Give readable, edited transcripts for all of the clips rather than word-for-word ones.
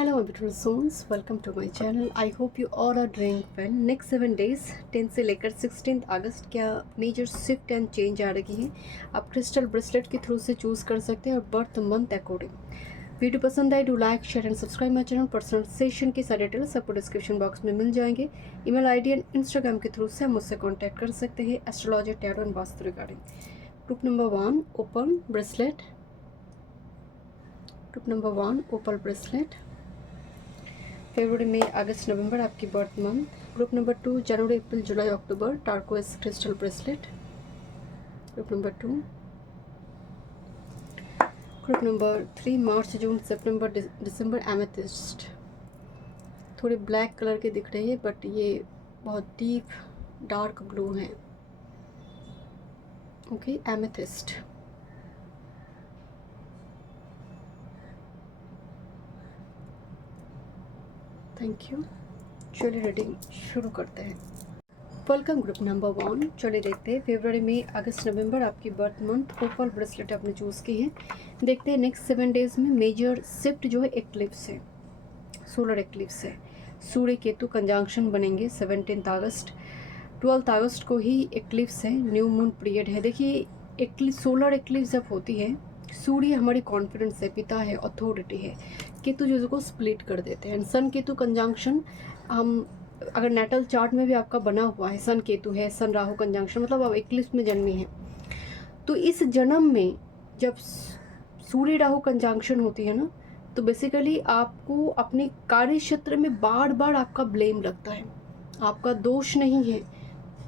Hello, my beautiful souls. Welcome to my channel. I hope you all are doing well. Next 7 days 10 से लेकर 16 अगस्त क्या major shift and change आ रही है। आप crystal bracelet के through से चूज़ कर सकते हैं और बर्थ मंथ अकॉर्डिंग। वीडियो पसंद आए, do like share and subscribe my channel. Personal session की सारे डिटेल्स आपको डिस्क्रिप्शन बॉक्स में मिल जाएंगे। ईमेल आईडी एंड इंस्टाग्राम के थ्रू से मुझसे कॉन्टैक्ट कर सकते हैं astrology, tarot and vastu regarding. Group number 1 open bracelet. Group number 1 opal bracelet. फरवरी, मई, अगस्त, नवंबर आपकी बर्थ मंथ। ग्रुप नंबर 2 जनवरी, अप्रैल, जुलाई, अक्टूबर turquoise crystal bracelet. Group number 2। Group number 3 मार्च, जून, सितंबर, दिसंबर एमेथिस्ट। थोड़े ब्लैक कलर के दिख रहे हैं बट ये बहुत डीप डार्क ब्लू हैं। Okay, amethyst. Thank you. चलिए रीडिंग शुरू करते हैं। Welcome group number 1। चलिए देखते हैं फरवरी, मई, अगस्त, नवंबर आपकी बर्थ मंथ। ओपल ब्रेसलेट आपने चूज़ की है। देखते हैं नेक्स्ट 7 डेज में मेजर शिफ्ट जो है एक्लिप्स है, सोलर एक्लिप्स है। सूर्य केतु कंजंक्शन बनेंगे 17 अगस्त। 12 अगस्त को ही एक्लिप्स है, न्यू मून पीरियड है। देखिए एक्लिप्स, सोलर एक्लिप्स जब होती है, सूर्य हमारी कॉन्फिडेंस है, पिता है, अथॉरिटी है। केतु जो को स्प्लिट कर देते हैं। सन केतु कंजंक्शन, हम अगर नेटल चार्ट में भी आपका बना हुआ है, सन केतु है, सन राहु कंजंक्शन, मतलब आप एक्लिप्स में जन्मी है, तो इस जन्म में जब सूर्य राहु कंजंक्शन होती है ना, तो बेसिकली आपको अपने कार्य क्षेत्र में बार बार आपका ब्लेम लगता है। आपका दोष नहीं है,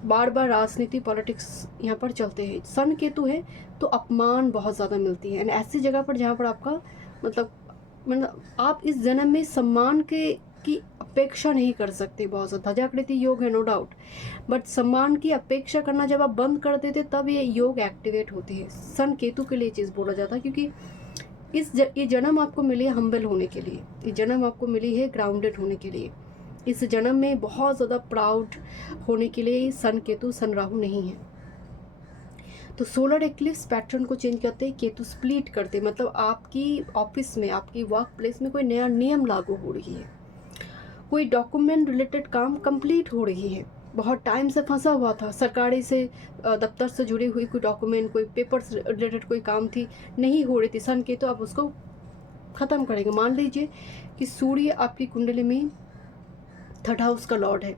बार बार राजनीति पॉलिटिक्स यहाँ पर चलते हैं। सन केतु है तो अपमान बहुत ज़्यादा मिलती है। एंड ऐसी जगह पर जहाँ पर आपका मतलब आप इस जन्म में सम्मान की अपेक्षा नहीं कर सकते। बहुत ज़्यादा धजाकृति योग है, नो डाउट, बट सम्मान की अपेक्षा करना जब आप बंद कर देते तब ये योग एक्टिवेट होती है। सन केतु के लिए चीज़ बोला जाता है, क्योंकि ये जन्म आपको मिली है हम्बल होने के लिए, ये जन्म आपको मिली है ग्राउंडेड होने के लिए। इस जन्म में बहुत ज़्यादा प्राउड होने के लिए सन केतु, सन राहु नहीं है। तो सोलर एक्लिप्स पैटर्न को चेंज करते हैं, केतु स्प्लिट करते, मतलब आपकी ऑफिस में, आपकी वर्क प्लेस में कोई नया नियम लागू हो रही है, कोई डॉक्यूमेंट रिलेटेड काम कंप्लीट हो रही है। बहुत टाइम से फंसा हुआ था, सरकारी से दफ्तर से जुड़ी हुई कोई डॉक्यूमेंट, कोई पेपर्स रिलेटेड कोई काम थी, नहीं हो रही थी सन केतु, आप उसको ख़त्म करेंगे। मान लीजिए कि सूर्य आपकी कुंडली में 3rd हाउस का लॉर्ड है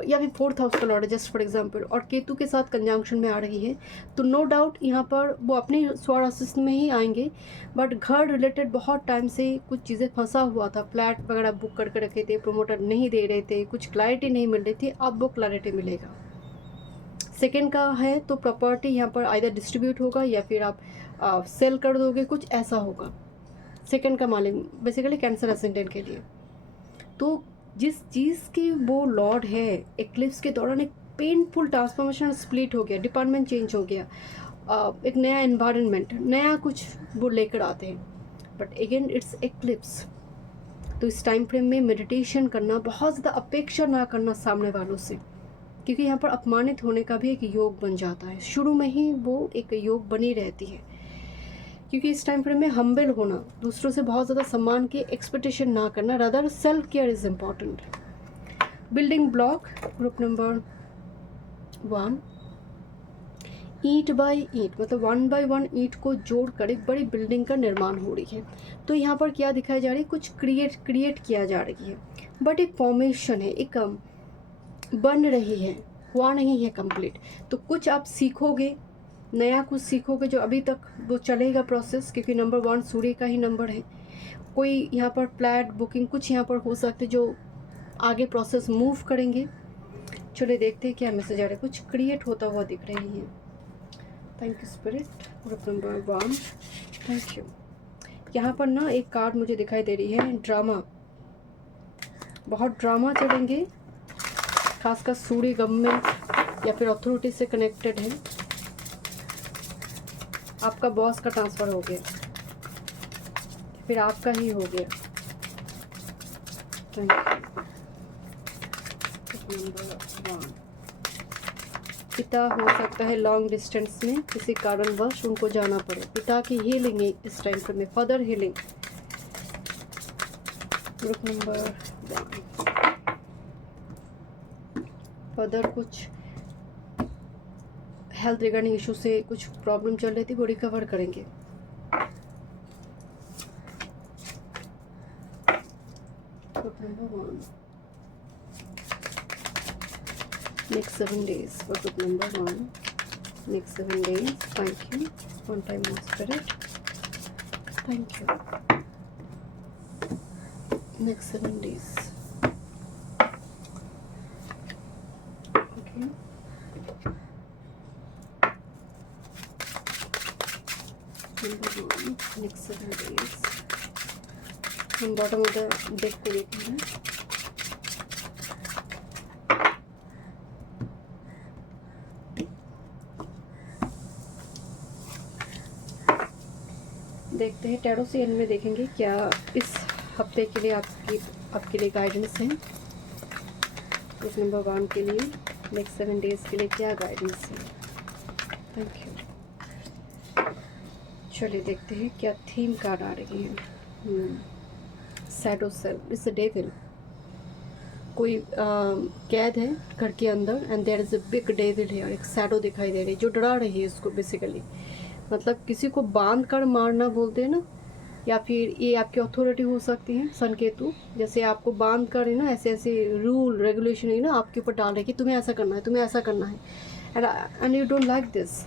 या फिर 4th हाउस का लॉर्ड है, जस्ट फॉर एग्जांपल, और केतु के साथ कंजंक्शन में आ रही है, तो नो डाउट यहाँ पर वो अपने स्वराशिष्ट में ही आएंगे, बट घर रिलेटेड बहुत टाइम से कुछ चीज़ें फंसा हुआ था। फ्लैट वगैरह बुक करके रखे थे, प्रमोटर नहीं दे रहे थे, कुछ क्लैरिटी नहीं मिल रही थी, अब वो क्लैरिटी मिलेगा। सेकेंड का है तो प्रॉपर्टी यहाँ पर आइदर डिस्ट्रीब्यूट होगा या फिर आप सेल कर दोगे, कुछ ऐसा होगा। सेकेंड का मालिक बेसिकली कैंसर एसेंडेंट के लिए। तो जिस चीज़ की वो लॉर्ड है, एक्लिप्स के दौरान एक पेनफुल ट्रांसफॉर्मेशन, स्प्लिट हो गया, डिपार्टमेंट चेंज हो गया, एक नया एनवायरनमेंट, नया कुछ वो लेकर आते हैं, बट अगेन इट्स एक्लिप्स। तो इस टाइम फ्रेम में मेडिटेशन करना, बहुत ज़्यादा अपेक्षा ना करना सामने वालों से, क्योंकि यहाँ पर अपमानित होने का भी एक योग बन जाता है। शुरू में ही वो एक योग बनी रहती है, क्योंकि इस टाइम फ्रेम में हम्बल होना, दूसरों से बहुत ज़्यादा सम्मान की एक्सपेक्टेशन ना करना, rather self care is important. Building block group number 1, ईंट बाय ईंट, मतलब 1 बाय 1 ईंट को जोड़कर एक बड़ी बिल्डिंग का निर्माण हो रही है। तो यहाँ पर क्या दिखाया जा रही है, कुछ क्रिएट किया जा रही है, बट एक फॉर्मेशन है, एक बन रही है, हुआ नहीं है कंप्लीट। तो कुछ आप सीखोगे, नया कुछ सीखोगे जो अभी तक वो चलेगा प्रोसेस, क्योंकि नंबर 1 सूर्य का ही नंबर है। कोई यहाँ पर फ्लैट बुकिंग कुछ यहाँ पर हो सकते जो आगे प्रोसेस मूव करेंगे। चलिए देखते हैं क्या मैसेज आ रहा है। कुछ क्रिएट होता हुआ दिख रही है। Thank you spirit. Group number 1, thank you. यहाँ पर ना एक कार्ड मुझे दिखाई दे रही है, ड्रामा, बहुत ड्रामा चलेंगे, खासकर सूर्य गवर्नमेंट या फिर अथॉरिटी से कनेक्टेड है। आपका बॉस का ट्रांसफ़र हो गया, फिर आपका ही हो गया। नंबर 1, पिता हो सकता है लॉन्ग डिस्टेंस में किसी कारणवश उनको जाना पड़े, पिता की हीलिंग है इस टाइम पर में, further healing. Group number 1, further कुछ हेल्थ रिगार्डिंग इशू से कुछ प्रॉब्लम चल रही थी, वो रिकवर करेंगे। Group number 1, next 7 days for group number 1, next 7 days. Thank you. One time more spirit. Thank you. Next 7 days. Okay. Number 1, next 7 days. हम bottom of the deck को देखेंगे। देखते हैं टैरो से एंड में देखेंगे क्या इस हफ्ते के लिए आपके लिए गाइडेंस है। ग्रुप नंबर 1 के लिए नेक्स्ट 7 डेज के लिए क्या गाइडेंस है। Thank you. चलिए देखते हैं क्या थीम कार्ड आ रही है। Shadow self is a devil. कोई कैद है घर के अंदर and there is a big devil है, और एक शैडो दिखाई दे रही है जो डरा रही है इसको बेसिकली। मतलब किसी को बांध कर मारना बोलते हैं ना, या फिर ये आपकी अथॉरिटी हो सकती है सन केतु, जैसे आपको बांध कर है ना, ऐसे ऐसे रूल रेगुलेशन है ना आपके ऊपर डाल रहे कि तुम्हें ऐसा करना है, तुम्हें ऐसा करना है, and you don't like this.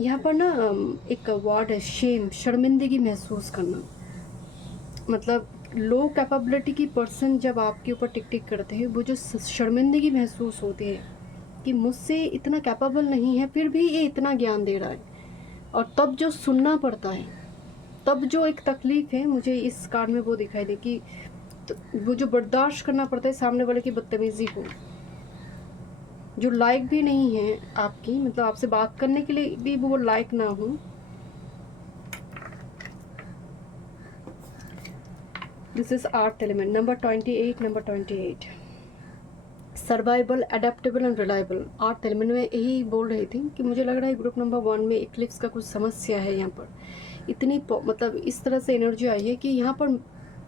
यहाँ पर ना एक वर्ड है शेम, शर्मिंदगी महसूस करना। मतलब लो कैपेबिलिटी की पर्सन जब आपके ऊपर टिक टिक करते हैं, वो जो शर्मिंदगी महसूस होती है कि मुझसे इतना कैपेबल नहीं है फिर भी ये इतना ज्ञान दे रहा है, और तब जो सुनना पड़ता है, तब जो एक तकलीफ़ है मुझे इस कार्ड में वो दिखाई दे कि वो जो बर्दाश्त करना पड़ता है सामने वाले की बदतमीज़ी को, जो लायक भी नहीं है आपकी, मतलब आपसे बात करने के लिए भी वो लायक ना हो। This is earth element number 28, number 28, survival, adaptable and reliable. Earth element में यही बोल रही थी कि मुझे लग रहा है ग्रुप नंबर 1 में इक्लिप्स का कुछ समस्या है। यहाँ पर इतनी मतलब इस तरह से एनर्जी आई है कि यहाँ पर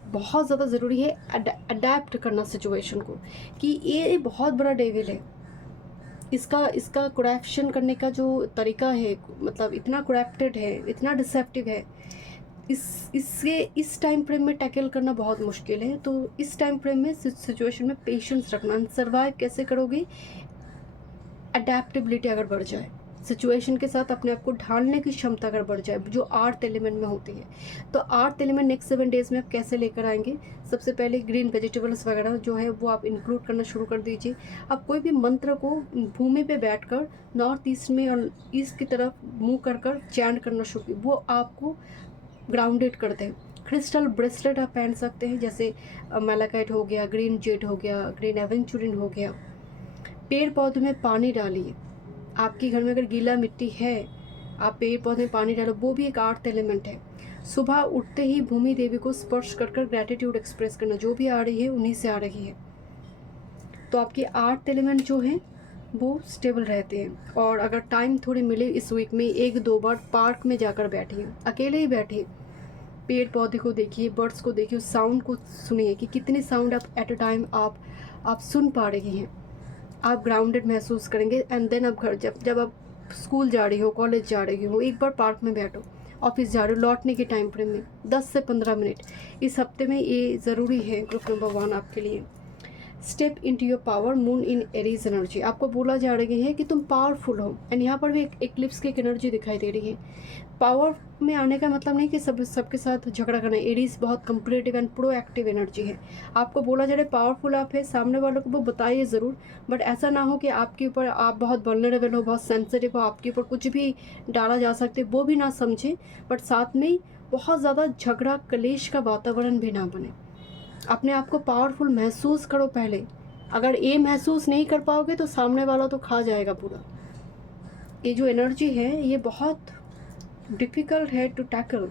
बहुत ज़्यादा ज़रूरी है अडेप्ट करना सिचुएशन को, कि ये बहुत बड़ा डेविल है। इसका करप्शन करने का जो तरीका है, मतलब इतना करप्टेड है, इतना डिसेप्टिव है, इससे इस टाइम फ्रेम में टैकल करना बहुत मुश्किल है। तो इस टाइम फ्रेम में सिचुएशन में पेशेंस रखना। सर्वाइव कैसे करोगे? अडेप्टेबिलिटी अगर बढ़ जाए, सिचुएशन के साथ अपने आप को ढालने की क्षमता अगर बढ़ जाए, जो अर्थ एलिमेंट में होती है। तो अर्थ एलिमेंट नेक्स्ट 7 डेज में आप कैसे लेकर आएंगे? सबसे पहले ग्रीन वेजिटेबल्स वगैरह जो है वो आप इंक्लूड करना शुरू कर दीजिए। आप कोई भी मंत्र को भूमि पे बैठकर नॉर्थ ईस्ट में और ईस्ट की तरफ मुँह कर चैंट करना शुरू, वो आपको ग्राउंडेड करते हैं। क्रिस्टल ब्रेसलेट आप पहन सकते हैं, जैसे मैलाकाइट हो गया, ग्रीन जेड हो गया, ग्रीन एवेंचुरिन हो गया। पेड़ पौधे में पानी डालिए। आपके घर में अगर गीला मिट्टी है, आप पेड़ पौधे में पानी डालो, वो भी एक अर्थ एलिमेंट है। सुबह उठते ही भूमि देवी को स्पर्श कर ग्रैटिट्यूड एक्सप्रेस करना, जो भी आ रही है उन्हीं से आ रही है। तो आपके अर्थ एलिमेंट जो हैं वो स्टेबल रहते हैं। और अगर टाइम थोड़ी मिले इस वीक में, 1-2 बार पार्क में जाकर बैठिए, अकेले ही बैठिए, पेड़ पौधे को देखिए, बर्ड्स को देखिए, उस साउंड को सुनिए कि कितने साउंड आप एट अ टाइम आप सुन पा रहे हैं। आप ग्राउंडेड महसूस करेंगे। एंड देन आप घर जब आप स्कूल जा रही हो, कॉलेज जा रही हो, एक बार पार्क में बैठो, ऑफिस जा रहे हो, लौटने के टाइम फ्रेम में 10 से 15 मिनट इस हफ्ते में ये ज़रूरी है ग्रुप नंबर 1 आपके लिए। Step into your power, moon in Aries energy. आपको बोला जा रही है कि तुम पावरफुल हो, एंड यहाँ पर भी एक एक्लिप्स की एक एनर्जी दिखाई दे रही है। पावर में आने का मतलब नहीं कि सबके साथ झगड़ा करना है। एरीज बहुत कंपेरेटिव एंड प्रोएक्टिव एनर्जी है। आपको बोला जा रहा है पावरफुल आप है, सामने वालों को वो बताइए ज़रूर, बट ऐसा ना हो कि आपके ऊपर आप बहुत वल्नरेबल हो, बहुत सेंसिटिव हो, आपके ऊपर कुछ भी डाला जा सकते, वो भी ना समझें, बट साथ में बहुत ज़्यादा झगड़ा कलेश का वातावरण भी ना बने। अपने आप को पावरफुल महसूस करो पहले। अगर ये महसूस नहीं कर पाओगे तो सामने वाला तो खा जाएगा पूरा। ये जो एनर्जी है ये बहुत डिफ़िकल्ट है टू टैकल।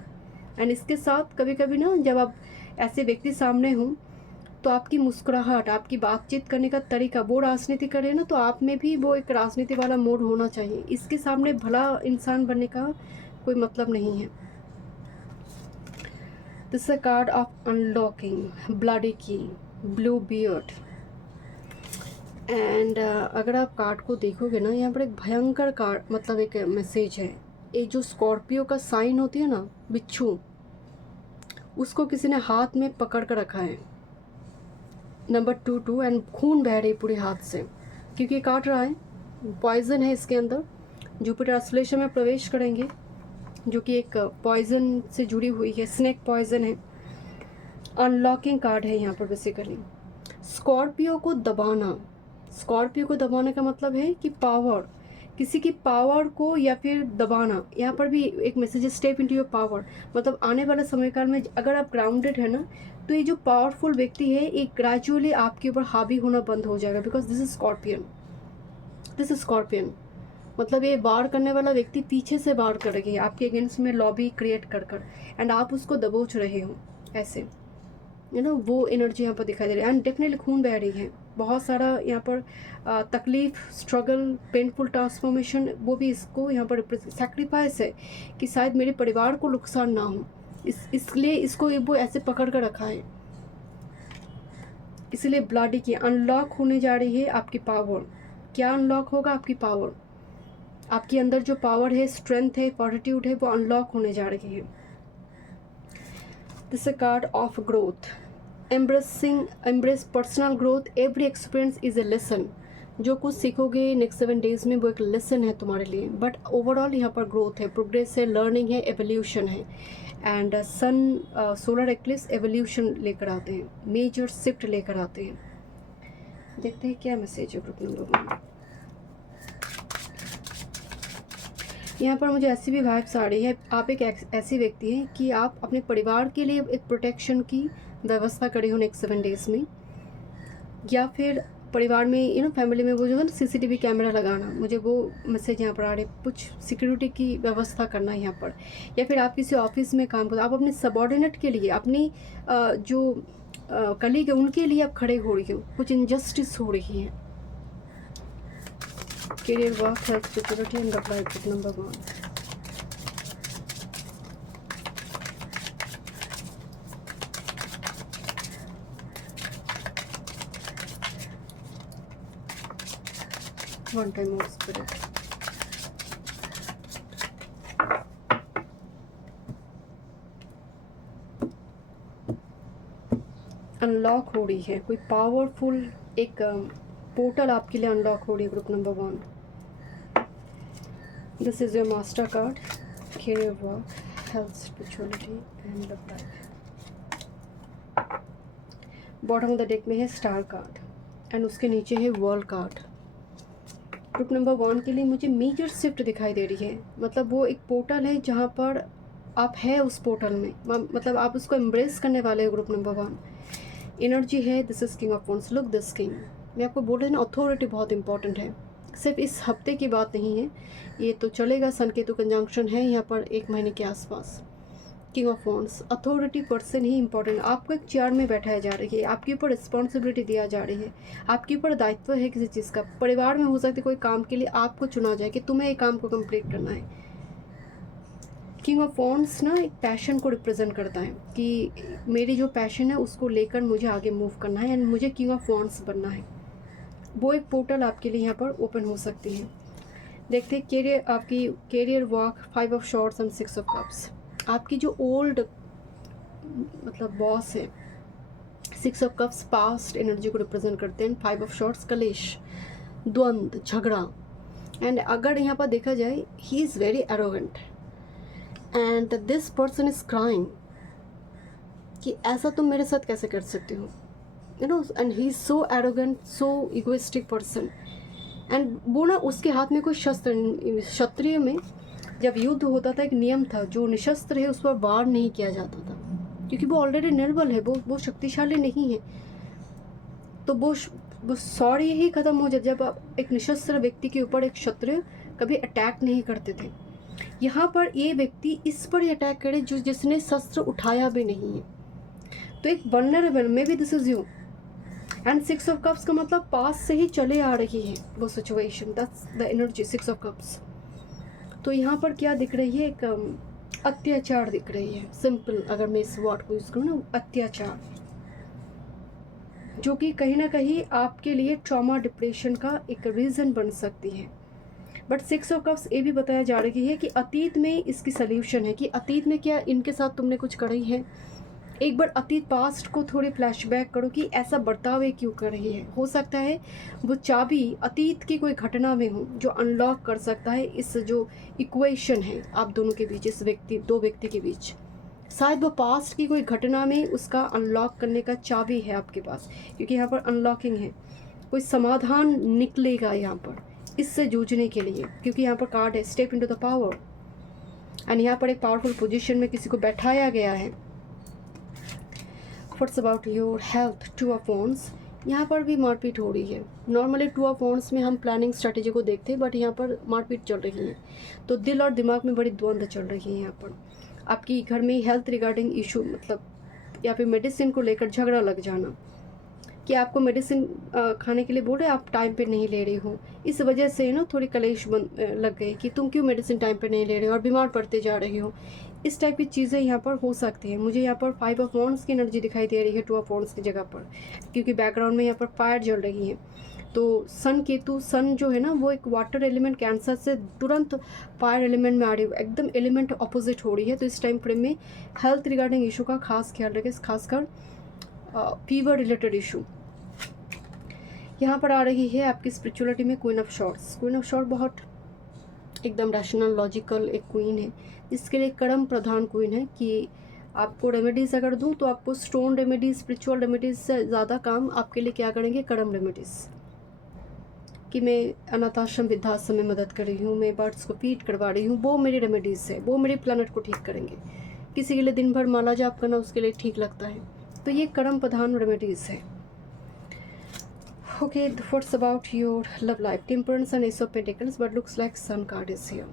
एंड इसके साथ कभी कभी ना जब आप ऐसे व्यक्ति सामने हों तो आपकी मुस्कुराहट, आपकी बातचीत करने का तरीका, वो राजनीति करे ना, तो आप में भी वो एक राजनीति वाला मोड होना चाहिए। इसके सामने भला इंसान बनने का कोई मतलब नहीं है। This is a card of unlocking, bloody की, ब्लू बियर्ड। एंड अगर आप कार्ड को देखोगे ना, यहाँ पर एक भयंकर कार्ड मतलब एक मैसेज है। ये जो स्कॉर्पियो का साइन होती है ना, बिच्छू, उसको किसी ने हाथ में पकड़ कर रखा है, नंबर 22, एंड खून बह रही पूरे हाथ से क्योंकि काट रहा है। पॉइजन है इसके अंदर। जुपिटर ऑस्लेशन में प्रवेश करेंगे, जो कि एक पॉइजन से जुड़ी हुई है, स्नेक पॉइजन है। अनलॉकिंग कार्ड है यहाँ पर बेसिकली। स्कॉर्पियो को दबाना, स्कॉर्पियो को दबाने का मतलब है कि पावर, किसी की पावर को या फिर दबाना। यहाँ पर भी एक message, step into your power, मतलब आने वाले समय काल में अगर आप ग्राउंडेड है ना, तो ये जो पावरफुल व्यक्ति है ये ग्रेजुअली आपके ऊपर हावी होना बंद हो जाएगा, because this is scorpion, this is scorpion. मतलब ये वार करने वाला व्यक्ति पीछे से वार कर रही है आपके अगेंस्ट में, लॉबी क्रिएट कर कर, एंड आप उसको दबोच रहे हो ऐसे, यू नो, वो एनर्जी यहाँ पर दिखाई दे रही है। एंड डेफिनेटली खून बह रही है, बहुत सारा यहाँ पर तकलीफ, स्ट्रगल, पेनफुल ट्रांसफॉर्मेशन, वो भी इसको यहाँ पर सैक्रिफाइस है कि शायद मेरे परिवार को नुकसान ना हो, इसलिए इसको वो ऐसे पकड़ कर रखा है। इसलिए ब्लडी की अनलॉक होने जा रही है आपकी पावर। क्या अनलॉक होगा? आपकी पावर, आपके अंदर जो पावर है, स्ट्रेंथ है, फॉर्टिट्यूड है, वो अनलॉक होने जा रही है। This is a card of growth, embrace personal growth, every experience is a lesson. जो कुछ सीखोगे नेक्स्ट 7 डेज में वो एक लेसन है तुम्हारे लिए, बट ओवरऑल यहाँ पर ग्रोथ है, प्रोग्रेस है, लर्निंग है, एवोल्यूशन है। And sun solar eclipse evolution लेकर आते हैं, मेजर शिफ्ट लेकर आते हैं। देखते हैं क्या मैसेज है ग्रुप नंबर 1। यहाँ पर मुझे ऐसी भी वाइब्स आ रही है, आप एक ऐसी व्यक्ति हैं कि आप अपने परिवार के लिए एक प्रोटेक्शन की व्यवस्था करे हो नेक्स्ट 7 डेज में, या फिर परिवार में, यू नो, फैमिली में वो जो है ना सीसीटीवी कैमरा लगाना, मुझे वो मैसेज यहाँ पर आ रहे, कुछ सिक्योरिटी की व्यवस्था करना है यहाँ पर। या फिर आप किसी ऑफिस में काम करते, आप अपने सबॉर्डिनेट के लिए, अपनी जो कलीग है उनके लिए आप खड़े हो रही हो, कुछ इनजस्टिस हो रही है। Career, work, health, security, and apply book number 1. One time more spirit. Unlock हो रही है कोई पावरफुल एक पोर्टल आपके लिए अनलॉक हो रही है group number 1। This is your master card, career, work, health, spirituality and love life. Bottom of the deck में है स्टार कार्ड एंड उसके नीचे है वर्ल्ड कार्ड। ग्रुप नंबर 1 के लिए मुझे मेजर शिफ्ट दिखाई दे रही है, मतलब वो एक पोर्टल है जहाँ पर आप है उस पोर्टल में, मतलब आप उसको एम्ब्रेस करने वाले हो। ग्रुप नंबर 1 एनर्जी है, this is king of wands, look this king. मैं आपको बोल रही हूँ ना, अथॉरिटी बहुत इंपॉर्टेंट है, सिर्फ इस हफ्ते की बात नहीं है, ये तो चलेगा, सन केतु कंजंक्शन है यहाँ पर 1 महीने के आसपास। King of wands, authority person he important, आपको एक चेयर में बैठाया जा रही है, आपके ऊपर रिस्पॉन्सिबिलिटी दिया जा रही है, आपके ऊपर दायित्व है किसी चीज़ का। परिवार में हो सकती है कोई काम के लिए आपको चुना जाए कि तुम्हें ये काम को कंप्लीट करना है। किंग ऑफ वांड्स ना एक पैशन को रिप्रेजेंट करता है कि मेरी जो पैशन है उसको लेकर मुझे आगे मूव करना है एंड मुझे किंग ऑफ वांड्स बनना है। वो एक पोर्टल आपके लिए यहाँ पर ओपन हो सकती है। देखते हैं कैरियर, आपकी career, work, 5 of swords and 6 of cups. आपकी जो ओल्ड मतलब बॉस है, 6 ऑफ कप्स पास्ट एनर्जी को रिप्रेजेंट करते हैं, 5 ऑफ शॉर्ट्स कलेश, द्वंद्व, झगड़ा। एंड अगर यहाँ पर देखा जाए, he is very arrogant and this person is crying कि ऐसा तुम मेरे साथ कैसे कर सकते हो, you know, and he is so arrogant, so egoistic person. And वो ना, उसके हाथ में कोई शस्त्र, क्षत्रिय में जब युद्ध होता था एक नियम था, जो निशस्त्र है उस पर वार नहीं किया जाता था, क्योंकि वो ऑलरेडी निर्बल है, वो शक्तिशाली नहीं है। तो वो सॉरी ही ख़त्म हो जाए जब आप एक निशस्त्र व्यक्ति के ऊपर एक क्षत्रिय कभी अटैक नहीं करते थे। यहाँ पर ये व्यक्ति इस पर अटैक करे जो जिसने शस्त्र उठाया भी नहीं है, तो एक वल्नरेबल में भी this is you. And 6 of cups का मतलब पास से ही चले आ रही है वो situation, that's the energy 6 of cups. तो यहाँ पर क्या दिख रही है, एक अत्याचार दिख रही है, सिंपल अगर मैं इस वर्ड को यूज़ करूँ ना, अत्याचार, जो कि कहीं ना कहीं आपके लिए ट्रॉमा डिप्रेशन का एक रीज़न बन सकती है। बट 6 ऑफ कप्स ये भी बताया जा रही है कि अतीत में इसकी सल्यूशन है, कि अतीत में क्या इनके साथ तुमने कुछ करी है, एक बार अतीत पास्ट को थोड़े फ्लैशबैक करो कि ऐसा बर्ताव ये क्यों कर रही है। हो सकता है वो चाबी अतीत की कोई घटना में हो जो अनलॉक कर सकता है इस जो इक्वेशन है आप दोनों के बीच, इस दो व्यक्ति के बीच। शायद वो पास्ट की कोई घटना में उसका अनलॉक करने का चाबी है आपके पास, क्योंकि यहाँ पर अनलॉकिंग है, कोई समाधान निकलेगा यहाँ पर इससे जूझने के लिए, क्योंकि यहाँ पर कार्ड है step into the power, and यहाँ पर एक पावरफुल पोजीशन में किसी को बैठाया गया है। What's about your health, 2 of wands, यहाँ पर भी मारपीट हो रही है। नॉर्मली 2 ऑफ वॉन्ड्स में हम प्लानिंग स्ट्रेटेजी को देखते हैं, बट यहाँ पर मारपीट चल रही है, तो दिल और दिमाग में बड़ी द्वंद्व चल रही है। यहाँ पर आपकी घर में हेल्थ रिगार्डिंग इशू, मतलब या फिर मेडिसिन को लेकर झगड़ा लग जाना, कि आपको मेडिसिन खाने के लिए बोल रहे आप टाइम पे नहीं ले रही हो, इस वजह से ना थोड़ी कलेश लग गई कि तुम क्यों मेडिसिन टाइम पे नहीं ले रहे हो और बीमार पड़ते जा रही हो। इस टाइप की चीज़ें यहाँ पर हो सकती हैं। मुझे यहाँ पर 5 ऑफ वॉन्ड्स की एनर्जी दिखाई दे रही है 2 ऑफ वॉन्ड्स की जगह पर, क्योंकि बैकग्राउंड में यहाँ पर फायर जल रही है। तो सन केतु, सन जो है ना वो एक वाटर एलिमेंट कैंसर से तुरंत फायर एलिमेंट में आ रही है, एकदम एलिमेंट अपोजिट हो रही है। तो इस टाइम फ्रेम में हेल्थ रिगार्डिंग इशू का खास ख्याल रखें, खासकर फीवर रिलेटेड इशू। यहाँ पर आ रही है आपकी स्पिरिचुअलिटी में queen of shorts. Queen of short बहुत एकदम रैशनल लॉजिकल एक क्वीन है, जिसके लिए कर्म प्रधान क्वीन है, कि आपको रेमेडीज़ अगर दूँ तो आपको स्टोन रेमेडीज, स्पिरिचुअल रेमेडीज से ज़्यादा काम आपके लिए क्या करेंगे, कर्म रेमेडीज़, कि मैं अनाथाश्रम वृद्धाश्रम में मदद कर रही हूँ, मैं बर्ड्स को फीड करवा रही हूँ, वो मेरी रेमेडीज़ है, वो मेरे प्लानट को ठीक करेंगे। किसी के लिए दिन भर माला जाप करना उसके लिए ठीक लगता है, तो ये कर्म प्रधान रेमेडीज़ है। Okay, what's about your love life? Temperance and Ace of Pentacles, but looks like Sun card is here.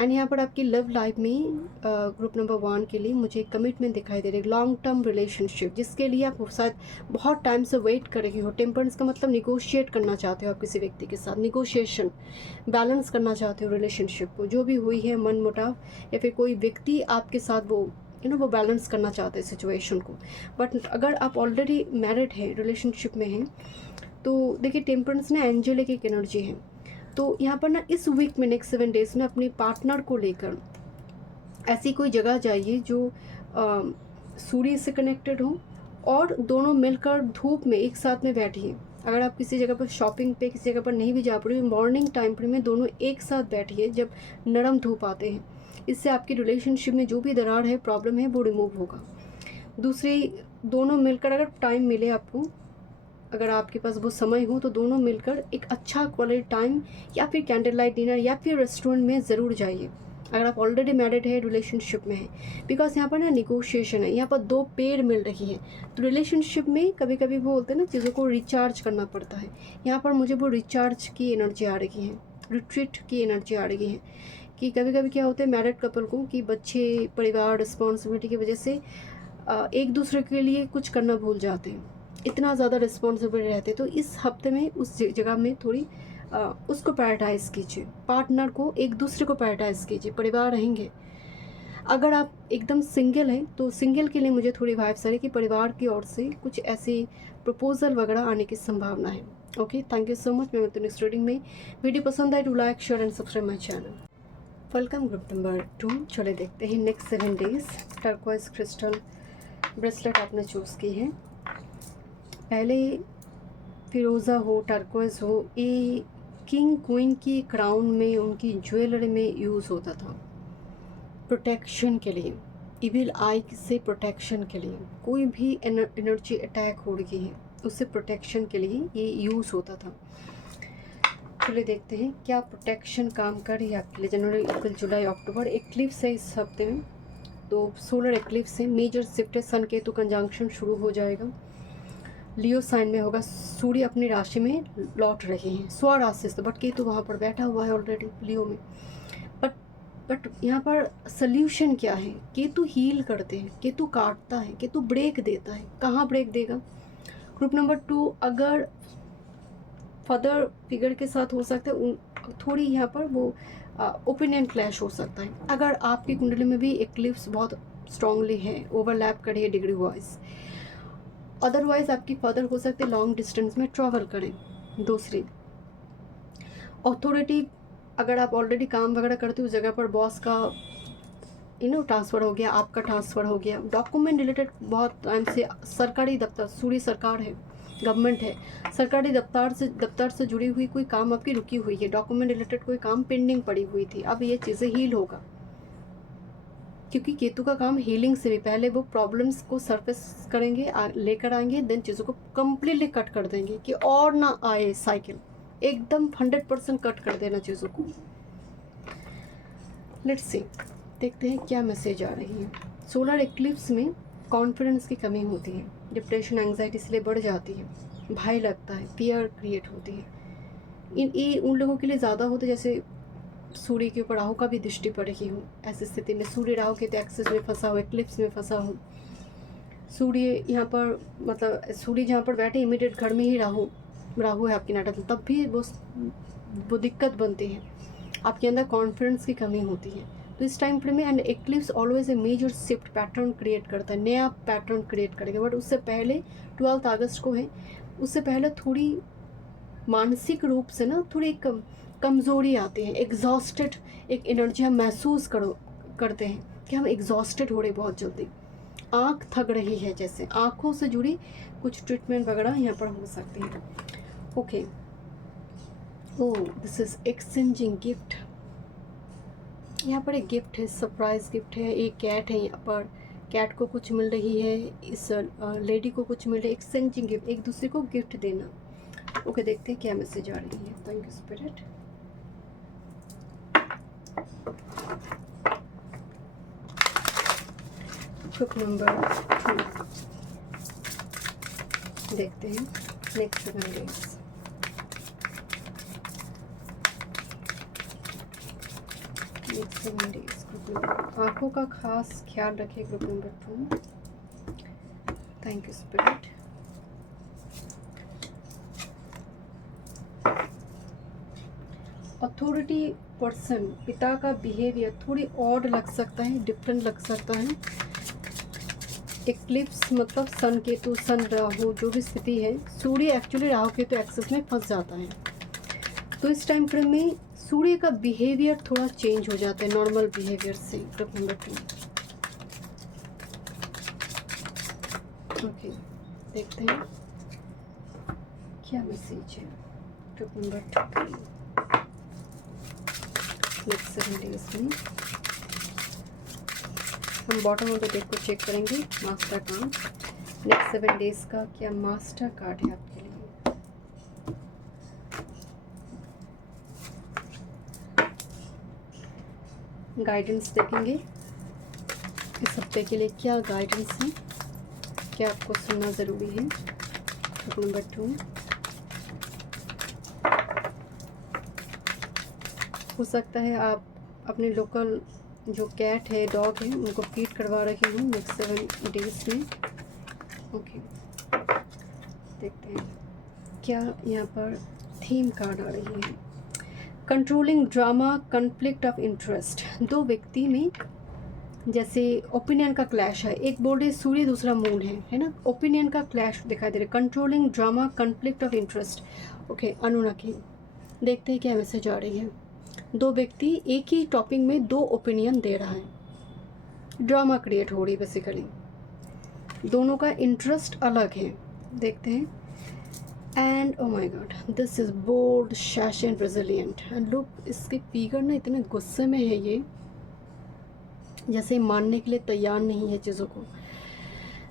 And यहाँ पर आपकी लव लाइफ में ग्रुप नंबर 1 के लिए मुझे कमिटमेंट दिखाई दे रही है, लॉन्ग टर्म रिलेशनशिप, जिसके लिए आप शायद बहुत टाइम से वेट कर रही हो। टेम्परेंस का मतलब निगोशिएट करना चाहते हो आप किसी व्यक्ति के साथ, निगोशिएशन, बैलेंस करना चाहते हो रिलेशनशिप को, जो भी हुई है मन मुटाव या फिर कोई व्यक्ति आपके साथ वो वो बैलेंस करना चाहते हैं सिचुएशन को। बट अगर आप ऑलरेडी मैरिड हैं, रिलेशनशिप में हैं, तो देखिए टेम्परेंस ना एंजेलिक एक एनर्जी है। तो यहाँ पर ना इस वीक में नेक्स्ट 7 डेज में अपने पार्टनर को लेकर ऐसी कोई जगह जाइए जो सूर्य से कनेक्टेड हो, और दोनों मिलकर धूप में एक साथ में बैठिए। अगर आप किसी जगह पर शॉपिंग पे किसी जगह पर नहीं भी जा पा रही, मॉर्निंग टाइम पर में दोनों एक साथ बैठिए जब नरम धूप आते हैं। इससे आपकी रिलेशनशिप में जो भी दरार है, प्रॉब्लम है, वो रिमूव होगा। दूसरी, दोनों मिलकर अगर टाइम मिले आपको, अगर आपके पास वो समय हो, तो दोनों मिलकर एक अच्छा क्वालिटी टाइम या फिर कैंडल लाइट डिनर या फिर रेस्टोरेंट में ज़रूर जाइए, अगर आप ऑलरेडी मैरिड है, रिलेशनशिप में है। बिकॉज यहाँ पर ना निगोशिएशन है, यहाँ पर 2 पेड़ मिल रही है। तो रिलेशनशिप में कभी कभी वो बोलते हैं ना, चीज़ों को रिचार्ज करना पड़ता है। यहाँ पर मुझे वो रिचार्ज की एनर्जी आ रही है, रिट्रीट की एनर्जी आ रही है, कि कभी कभी क्या होता है मैरिड कपल को, कि बच्चे, परिवार, रिस्पॉन्सिबिलिटी की वजह से एक दूसरे के लिए कुछ करना भूल जाते हैं, इतना ज़्यादा रिस्पॉन्सिबल रहते। तो इस हफ्ते में उस जगह में थोड़ी उसको प्रायोरिटाइज़ कीजिए, पार्टनर को, एक दूसरे को प्रायोरिटाइज़ कीजिए। परिवार रहेंगे। अगर आप एकदम सिंगल हैं तो सिंगल के लिए मुझे थोड़ी वाइब्स आ रही कि परिवार की ओर से कुछ ऐसी प्रपोजल वगैरह आने की संभावना है। Okay, thank you so much. मैं मिलती हूँ नेक्स्ट रीडिंग में। वीडियो पसंद आए तो like, share and subscribe my channel. Welcome group number 2। चले देखते हैं next 7 days turquoise crystal bracelet आपने चूज़ की है। पहले फिरोज़ा हो, टर्कोइज हो, ये किंग क्वीन की क्राउन में, उनकी ज्वेलरी में यूज़ होता था प्रोटेक्शन के लिए, इविल आई से प्रोटेक्शन के लिए। कोई भी एनर्जी अटैक हो रही है उससे प्रोटेक्शन के लिए ये यूज़ होता था। चलिए देखते हैं क्या प्रोटेक्शन काम कर रही है आपके लिए। जनवरी, अप्रैल, जुलाई, अक्टूबर। एक्लिप्स है इस हफ्ते में, तो सोलर एक्लिप्स है, मेजर शिफ्ट है, सन केतु कंजंक्शन शुरू हो जाएगा। लियो साइन में होगा, सूर्य अपनी राशि में लौट रहे हैं, स्वराशि से, बट केतु वहाँ पर बैठा हुआ है ऑलरेडी लियो में। बट यहाँ पर सल्यूशन क्या है? केतु हील करते हैं, केतु काटता है, केतु ब्रेक देता है। कहाँ ब्रेक देगा? ग्रुप नंबर 2 अगर फादर फिगर के साथ हो सकता है, थोड़ी यहाँ पर वो ओपिनियन क्लैश हो सकता है। अगर आपकी कुंडली में भी एक्लिप्स बहुत स्ट्रांगली है, ओवरलैप करे है डिग्री वाइज, अदरवाइज आपकी फर्दर हो सकते लॉन्ग डिस्टेंस में ट्रैवल करें। दूसरी, अथॉरिटी, अगर आप ऑलरेडी काम वगैरह करते हो उस जगह पर बॉस का ट्रांसफ़र हो गया, आपका ट्रांसफ़र हो गया। डॉक्यूमेंट रिलेटेड बहुत टाइम से सरकारी दफ्तर, सूर्य सरकार है, गवर्नमेंट है, सरकारी दफ्तर से जुड़ी हुई कोई काम आपकी रुकी हुई है, डॉक्यूमेंट रिलेटेड कोई काम पेंडिंग पड़ी हुई थी, अब ये चीज़ें हील होगा, क्योंकि केतु का काम हीलिंग से भी पहले वो प्रॉब्लम्स को सरफेस करेंगे, लेकर आएंगे, देन चीज़ों को कम्प्लीटली कट कर देंगे कि और ना आए साइकिल, एकदम 100% कट कर देना चीज़ों को। लेट्स सी, देखते हैं क्या मैसेज आ रही है। सोलर एक्लिप्स में कॉन्फिडेंस की कमी होती है, डिप्रेशन एंग्जाइटी इसलिए बढ़ जाती है, भय लगता है, फियर क्रिएट होती है। ये उन लोगों के लिए ज़्यादा होता है जैसे सूर्य के ऊपर राहु का भी दृष्टि पड़ रही हो, ऐसी स्थिति में सूर्य राहु के तो एक्सिस में फंसा हो, एक्लिप्स में फंसा हो, सूर्य यहाँ पर मतलब सूर्य जहाँ पर बैठे इमीडिएट घर में ही राहु है आपकी नाटक में, तब भी वो दिक्कत बनती है, आपके अंदर कॉन्फिडेंस की कमी होती है। तो इस टाइम फ्रेम में and eclipse always a major shift pattern create करता है, नया पैटर्न क्रिएट करेगा। बट उससे पहले 12 अगस्त को है, उससे पहले थोड़ी मानसिक रूप से ना थोड़ी कमज़ोरी आती है, एग्जॉस्टेड एक एनर्जी हम महसूस करते हैं कि हम एग्जॉस्टेड हो रहे बहुत जल्दी, आँख थक रही है, जैसे आँखों से जुड़ी कुछ ट्रीटमेंट वगैरह यहाँ पर हो सकती है। Okay, oh this is exchanging gift, यहाँ पर एक गिफ्ट है, सरप्राइज गिफ्ट है, एक कैट है, यहाँ पर कैट को कुछ मिल रही है, इस लेडी को कुछ मिल रही है, एक्सचेंजिंग गिफ्ट, एक दूसरे को गिफ्ट देना। ओके, देखते हैं क्या मैसेज आ रही है। Thank you spirit. Group number 2 देखते हैं नेक्स्ट 7 डेज। आँखों का खास ख्याल रखिए group number 2। Thank you spirit. Authority person, पिता का बिहेवियर थोड़ी ऑड लग सकता है, डिफरेंट लग सकता है। एक्लिप्स मतलब सन केतु, सन राहु जो भी स्थिति है, सूर्य एक्चुअली राहु केतु एक्सिस में फंस जाता है, तो इस टाइम फ्रेम में सूर्य का बिहेवियर थोड़ा चेंज हो जाता है नॉर्मल बिहेवियर से। ग्रुप नंबर 2 ओके, देखते हैं क्या मैसेज है। ग्रुप नंबर 2 नेक्स्ट 7 डेज में हम बॉटम ऑफ द डेक को चेक करेंगे, मास्टर कार्ड नेक्स्ट 7 डेज का क्या मास्टर कार्ड है आपके लिए। गाइडेंस देखेंगे इस हफ्ते के लिए, क्या गाइडेंस है, क्या आपको सुनना ज़रूरी है। ग्रुप नंबर 2 हो सकता है आप अपने लोकल जो कैट है, डॉग है, उनको फीड करवा रही हूँ नेक्स्ट 7 डेज में। ओके, देखते हैं क्या यहाँ पर थीम कार्ड आ रही है। Controlling drama, conflict of interest, दो व्यक्ति में जैसे ओपिनियन का क्लैश है, एक बोल रहे सूर्य दूसरा मून है ना, ओपिनियन का क्लैश दिखाई दे रहा है। Controlling drama, conflict of interest. Okay, Anunnaki, देखते हैं क्या मैसेज आ रही है। दो व्यक्ति एक ही टॉपिक में दो ओपिनियन दे रहा है, ड्रामा क्रिएट हो रही है बेसिकली, दोनों का इंटरेस्ट अलग है। देखते हैं and oh my God, this is bold, sassy and resilient. And look, इसके फिगर ना इतने गुस्से में है ये, जैसे मानने के लिए तैयार नहीं है चीज़ों को।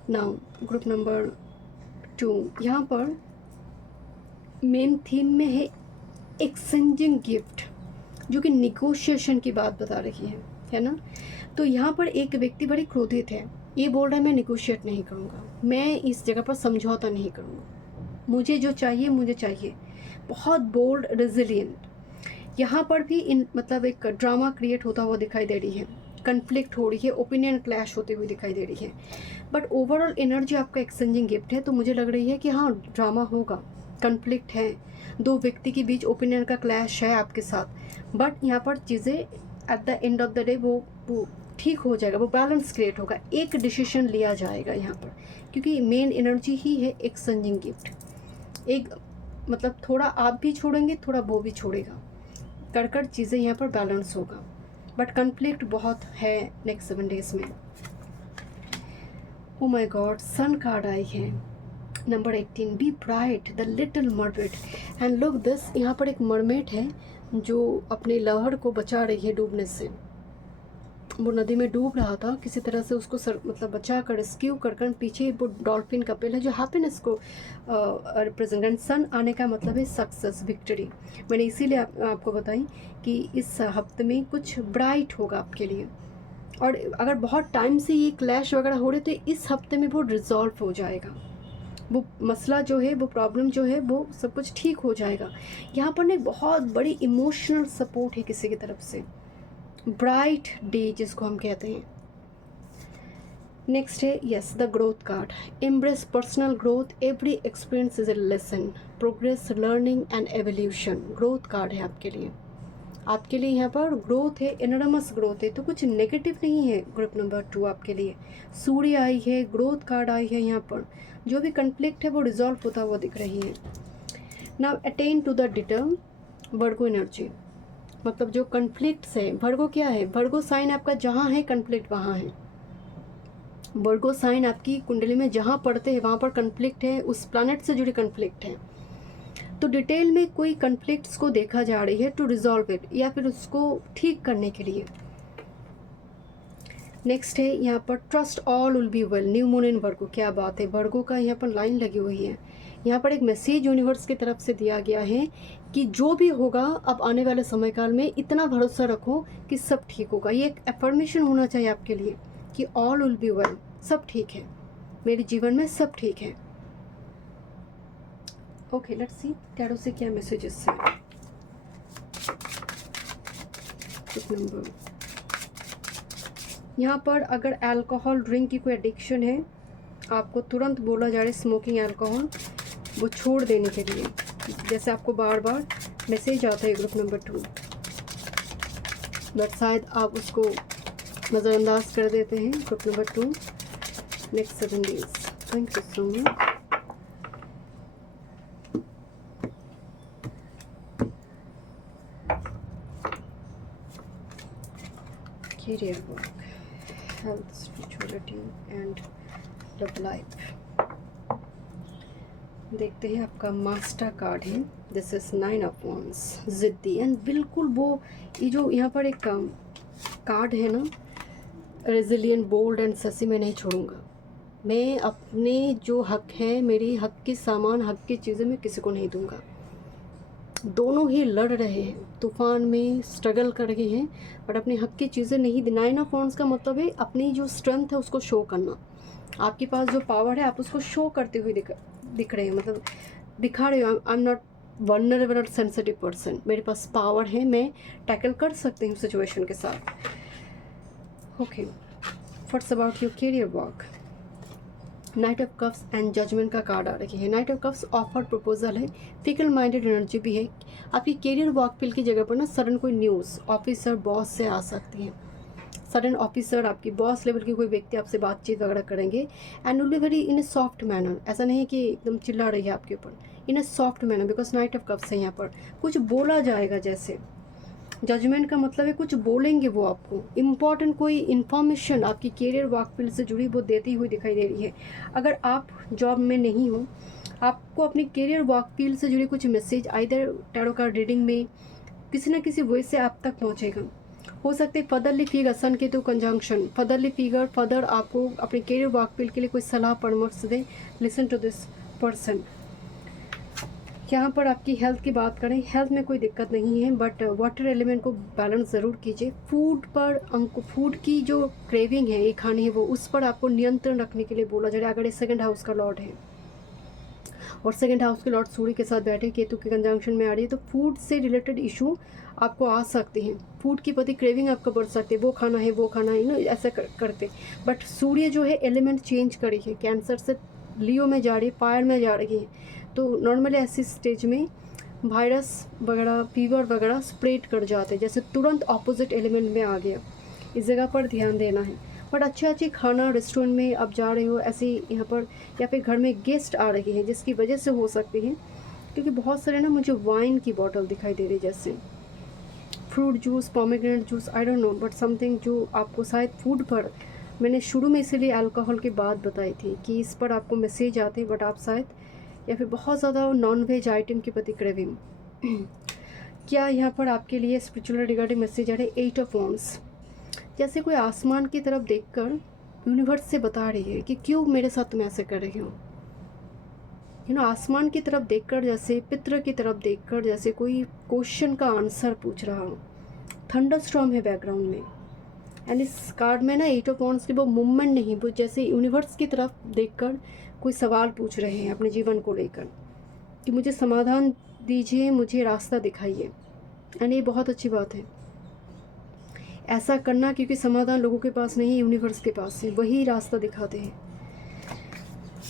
नाउ ग्रुप नंबर 2, यहाँ पर मेन थीम में है एक्सचेंजिंग गिफ्ट, जो कि निगोशिएशन की बात बता रही है ना। तो यहाँ पर एक व्यक्ति बड़े क्रोधित है, ये बोल रहा है मैं निगोशिएट नहीं करूँगा, मैं इस जगह पर समझौता नहीं करूँगा, मुझे जो चाहिए मुझे चाहिए। बहुत बोल्ड, रेजिलिएंट। यहाँ पर भी मतलब एक ड्रामा क्रिएट होता हुआ दिखाई दे रही है, कन्फ्लिक्ट हो रही है, ओपिनियन क्लैश होते हुए दिखाई दे रही है। बट ओवरऑल एनर्जी आपका एक्सचेंजिंग गिफ्ट है, तो मुझे लग रही है कि हाँ ड्रामा होगा, कन्फ्लिक्ट है, दो व्यक्ति के बीच ओपिनियन का क्लैश है आपके साथ, बट यहाँ पर चीज़ें at the end of the day वो ठीक हो जाएगा, वो बैलेंस क्रिएट होगा, एक डिसीजन लिया जाएगा यहाँ पर, क्योंकि मेन एनर्जी ही है एक्सचेंजिंग गिफ्ट। एक मतलब थोड़ा आप भी छोड़ेंगे, थोड़ा वो भी छोड़ेगा, कर चीज़ें यहाँ पर बैलेंस होगा, बट कन्फ्लिक्ट बहुत है नेक्स्ट 7 डेज में। Oh my God, sun card आई है, number 18, be bright the little mermaid. And look this, यहाँ पर एक मरमेड है जो अपने लवर को बचा रही है डूबने से। वो नदी में डूब रहा था, किसी तरह से उसको मतलब बचा कर रेस्क्यू कर पीछे वो डॉल्फिन कपिल है जो हैप्पीनेस को रिप्रेजेंट। सन आने का मतलब है सक्सेस, विक्ट्री। मैंने इसीलिए आपको बताई कि इस हफ्ते में कुछ ब्राइट होगा आपके लिए, और अगर बहुत टाइम से ये क्लैश वगैरह हो रहे तो इस हफ्ते में वो रिजॉल्व हो जाएगा, वो मसला जो है, वो प्रॉब्लम जो है, वो सब कुछ ठीक हो जाएगा। यहाँ पर ना बहुत बड़ी इमोशनल सपोर्ट है किसी की तरफ से, ब्राइट डे जिसको हम कहते हैं। नेक्स्ट है yes the growth card, embrace personal growth, every experience is a lesson, progress, learning and evolution. Growth card है आपके लिए, आपके लिए यहाँ पर ग्रोथ है, एनॉर्मस ग्रोथ है, तो कुछ नेगेटिव नहीं है। ग्रुप नंबर 2 आपके लिए सूर्य आई है, ग्रोथ कार्ड आई है, यहाँ पर जो भी कन्फ्लिक्ट है वो रिजॉल्व होता हुआ दिख रही है। Now attend to the determined Virgo energy, मतलब जो कन्फ्लिक्ट्स है, वर्गो क्या है, वर्गो साइन आपका जहाँ है कन्फ्लिक्ट वहाँ है। वर्गो साइन आपकी कुंडली में जहाँ पड़ते हैं वहाँ पर कन्फ्लिक्ट है, उस प्लैनेट से जुड़ी कन्फ्लिक्ट है। तो डिटेल में कोई कन्फ्लिक्ट्स को देखा जा रही है टू रिजॉल्व इट, या फिर उसको ठीक करने के लिए। नेक्स्ट है यहाँ पर trust all will be well, new moon in Virgo. क्या बात है, वर्गो का यहाँ पर लाइन लगी हुई है। यहाँ पर एक मैसेज यूनिवर्स की तरफ से दिया गया है कि जो भी होगा अब आने वाले समय काल में, इतना भरोसा रखो कि सब ठीक होगा। ये एक एफर्मेशन होना चाहिए आपके लिए कि ऑल विल बी वेल, सब ठीक है, मेरे जीवन में सब ठीक है। ओके लेट्स सी टैरो से क्या मैसेजेस है। नंबर यहाँ पर अगर अल्कोहल ड्रिंक की कोई एडिक्शन है, आपको तुरंत बोला जा रहा है स्मोकिंग अल्कोहल वो छोड़ देने के लिए, जैसे आपको बार बार मैसेज आता है ग्रुप नंबर 2, बट शायद आप उसको नज़रअंदाज कर देते हैं। Group number 2 next 7 days. Thank you so much. career work, health, spirituality and love life। देखते हैं आपका मास्टर कार्ड है, दिस इज 9 ऑफ wands, जिद्दी। एंड बिल्कुल वो ये जो यहाँ पर एक कार्ड है ना, रेजिलियंट, बोल्ड एंड ससी, मैं नहीं छोड़ूंगा। मैं अपने जो हक है, मेरी हक की सामान, हक की चीज़ें मैं किसी को नहीं दूंगा। दोनों ही लड़ रहे हैं, तूफान में स्ट्रगल कर रहे हैं, बट अपने हक की चीज़ें नहीं। 9 ऑफ wands का मतलब है अपनी जो स्ट्रेंथ है उसको शो करना, आपके पास जो पावर है आप उसको शो करते हुए दिख रहे हैं, मतलब दिखा रहे हो। आई एम नॉट वल्नरेबल और सेंसिटिव पर्सन, मेरे पास पावर है, मैं टैकल कर सकती हूँ सिचुएशन के साथ। Okay what's about your career work, knight of cups and judgement का कार्ड आ रही है। Knight of cups offer proposal है, फिकल माइंडेड एनर्जी भी है। आपकी करियर वर्क फील्ड की जगह पर ना सडन कोई न्यूज़ ऑफिसर बॉस से आ सकती है, सडन ऑफिसर आपकी बॉस लेवल के कोई व्यक्ति आपसे बातचीत वगैरह करेंगे, and will be very in a soft manner. ऐसा नहीं है कि एकदम चिल्ला रही है आपके ऊपर, in a soft manner, because knight of cups है, यहाँ पर कुछ बोला जाएगा। जैसे जजमेंट का मतलब है कुछ बोलेंगे वो आपको, इम्पॉर्टेंट कोई इन्फॉर्मेशन आपकी करियर वर्क फील्ड से जुड़ी वो देती हुई दिखाई दे रही है। अगर आप जॉब में नहीं हो, आपको अपनी करियर वर्क फील्ड से जुड़ी कुछ message either tarot card reading में किसी न किसी वे से आप तक पहुंचेगा। हो सकते हैं furtherly figure, sun Ketu conjunction, furtherly figure further आपको अपने करियर वर्क फील्ड के लिए कोई सलाह परामर्श दे। Listen to this person. यहाँ पर आपकी हेल्थ की बात करें, हेल्थ में कोई दिक्कत नहीं है, बट वाटर एलिमेंट को बैलेंस ज़रूर कीजिए। फूड पर हमको, फूड की जो क्रेविंग है, ये खानी है, वो उस पर आपको नियंत्रण रखने के लिए बोला जा रहा है। अगर ये 2nd हाउस का लॉर्ड है और 2nd हाउस के लॉर्ड सूर्य के साथ बैठे, केतु के कंजंक्शन में आ रही है, तो फूड से रिलेटेड इशू आपको आ सकते हैं। फूड की प्रति क्रेविंग आपका बढ़ सकती है, वो खाना है, ऐसा करते। बट सूर्य जो है एलिमेंट चेंज करी है, कैंसर से लियो में जा रही है, फायर में जा रही है, तो नॉर्मली ऐसी स्टेज में वायरस वगैरह, फीवर वगैरह स्प्रेड कर जाते हैं, जैसे तुरंत ऑपोजिट एलिमेंट में आ गया। इस जगह पर ध्यान देना है। बट अच्छी खाना रेस्टोरेंट में आप जा रहे हो, ऐसे यहाँ पर, या फिर घर में गेस्ट आ रही है, जिसकी वजह से हो सकती है, क्योंकि बहुत सारे ना मुझे वाइन की बॉटल दिखाई दे रही है, जैसे fruit juice, pomegranate juice, I don't know, but something जो आपको शायद फूड पर, मैंने शुरू में इसीलिए अल्कोहल की बात बताई थी कि इस पर आपको मैसेज आते हैं, बट आप शायद, या फिर बहुत ज़्यादा नॉन वेज आइटम के प्रति क्रेविंग। क्या यहाँ पर आपके लिए स्पिरिचुअल रिगार्डिंग मैसेज आ रहे हैं? 8 ऑफ वॉन्ड्स, जैसे कोई आसमान की तरफ देखकर यूनिवर्स से बता रही है कि क्यों मेरे साथ तुम ऐसे कर रही हो। आसमान की तरफ देखकर, जैसे पितृ की तरफ देखकर, जैसे कोई क्वेश्चन का आंसर पूछ रहा हो। थंडरस्टॉर्म है बैकग्राउंड में, एंड इस कार्ड में ना 8 ऑफ वॉन्ड्स की वो मूवमेंट नहीं, वो जैसे यूनिवर्स की तरफ देखकर कोई सवाल पूछ रहे हैं अपने जीवन को लेकर, कि मुझे समाधान दीजिए, मुझे रास्ता दिखाइए। एंड ये बहुत अच्छी बात है ऐसा करना, क्योंकि समाधान लोगों के पास नहीं, यूनिवर्स के पास है, वही रास्ता दिखाते हैं।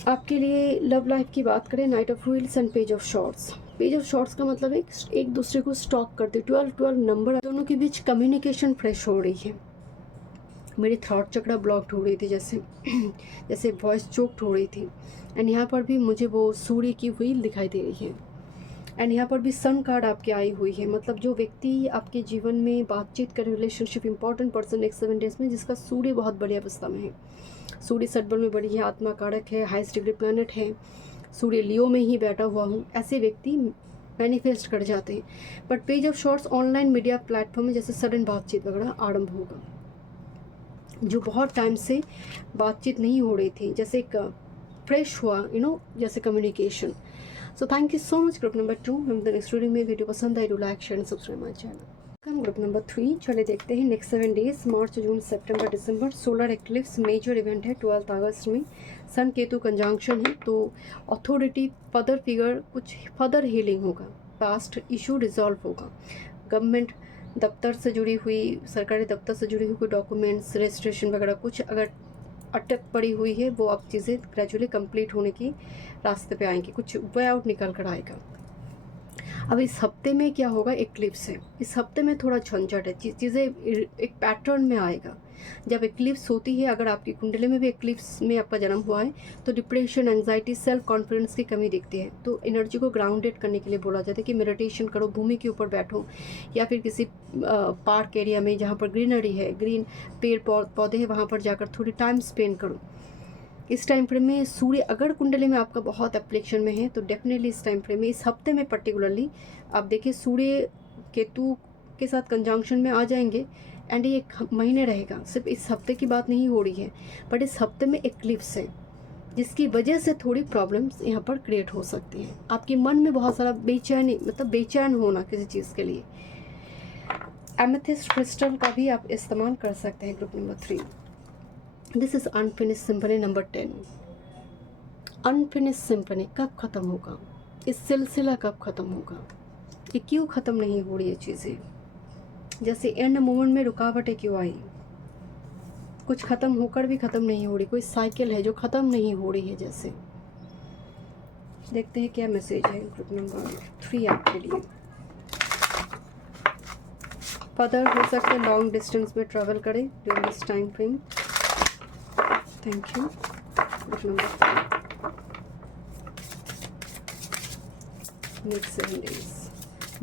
आपके लिए लव लाइफ की बात करें, night of wheels and page of shorts. Page of shorts का मतलब है एक दूसरे को स्टॉक करते, 12 नंबर, दोनों के बीच कम्युनिकेशन फ्रेश हो रही है। मेरी थॉट चक्रा ब्लॉक्ड हो रही थी, जैसे वॉइस चोक्ड हो रही थी। एंड यहाँ पर भी मुझे वो सूर्य की व्हील दिखाई दे रही है। एंड यहाँ पर भी सन कार्ड आपकी आई हुई है, मतलब जो व्यक्ति आपके जीवन में बातचीत कर, relationship, important person next 7 days में, जिसका सूर्य बहुत बढ़िया अवस्था में है। सूर्य सटबल में बड़ी है, आत्मा कारक है, हाईएस्ट डिग्री प्लैनेट है, सूर्य लियो में ही बैठा हुआ हूँ, ऐसे व्यक्ति मैनिफेस्ट कर जाते हैं। But page of shorts online media platform में जैसे सडन बातचीत वगैरह आरंभ होगा, जो बहुत टाइम से बातचीत नहीं हो रही थी, जैसे एक फ्रेश हुआ, जैसे communication. So thank you so much group number 2। हम द नेक्स्ट रीडिंग में वीडियो पसंद आई, do like share and subscribe my channel. हम ग्रुप नंबर 3 चले देखते हैं नेक्स्ट 7 डेज, मार्च, जून, सितंबर, दिसंबर। सोलर एक्लिप्स मेजर इवेंट है 12 अगस्त में, सन केतु कंजंक्शन है, तो अथॉरिटी, फर्दर फिगर, कुछ फर्दर हीलिंग होगा, पास्ट इशू रिजॉल्व होगा, गवर्नमेंट दफ्तर से जुड़ी हुई, सरकारी दफ्तर से जुड़ी हुई कोई डॉक्यूमेंट्स, रजिस्ट्रेशन वगैरह कुछ अगर अटक पड़ी हुई है, वो अब चीज़ें ग्रेजुअली कंप्लीट होने की रास्ते पे आएंगी, कुछ वे आउट निकल कर आएगा। अब इस हफ्ते में क्या होगा, एक्लिप्स है, इस हफ्ते में थोड़ा झंझट है, चीज़ें एक पैटर्न में आएगा। जब एक्लिप्स होती है, अगर आपकी कुंडली में भी एक्लिप्स में आपका जन्म हुआ है, तो डिप्रेशन, एंजाइटी, सेल्फ कॉन्फिडेंस की कमी दिखती है। तो एनर्जी को ग्राउंडेड करने के लिए बोला जाता है कि मेडिटेशन करो, भूमि के ऊपर बैठो, या फिर किसी पार्क एरिया में जहाँ पर ग्रीनरी है, ग्रीन पेड़ पौधे हैं, वहाँ पर जाकर थोड़ी टाइम स्पेंड करो। इस टाइम फ्रेम में सूर्य अगर कुंडली में आपका बहुत एप्लीकेशन में है, तो डेफिनेटली इस टाइम फ्रेम में, इस हफ्ते में पर्टिकुलरली आप देखिए सूर्य केतु के साथ कंजंक्शन में आ जाएंगे। एंड ये 1 महीने रहेगा, सिर्फ इस हफ्ते की बात नहीं हो रही है, बट इस हफ्ते में एक्लिप्स है, जिसकी वजह से थोड़ी प्रॉब्लम्स यहाँ पर क्रिएट हो सकती हैं। आपके मन में बहुत सारा बेचैनी, मतलब बेचैन होना किसी चीज़ के लिए। एमेथिस्ट क्रिस्टल का भी आप इस्तेमाल कर सकते हैं group number 3। This is unfinished symphony number 10। Unfinished symphony कब ख़त्म होगा, इस सिलसिला कब ख़त्म होगा, ये क्यों ख़त्म नहीं हो रही है चीज़ें, जैसे एंड मोमेंट में रुकावटें क्यों आई, कुछ ख़त्म होकर भी ख़त्म नहीं हो रही, कोई साइकिल है जो ख़त्म नहीं हो रही है। जैसे देखते हैं क्या मैसेज है ग्रुप नंबर 3 आपके लिए। फर्दर हो सकता है लॉन्ग डिस्टेंस में ट्रैवल करें during this time frame. Thank you group number 3। Next 7 days,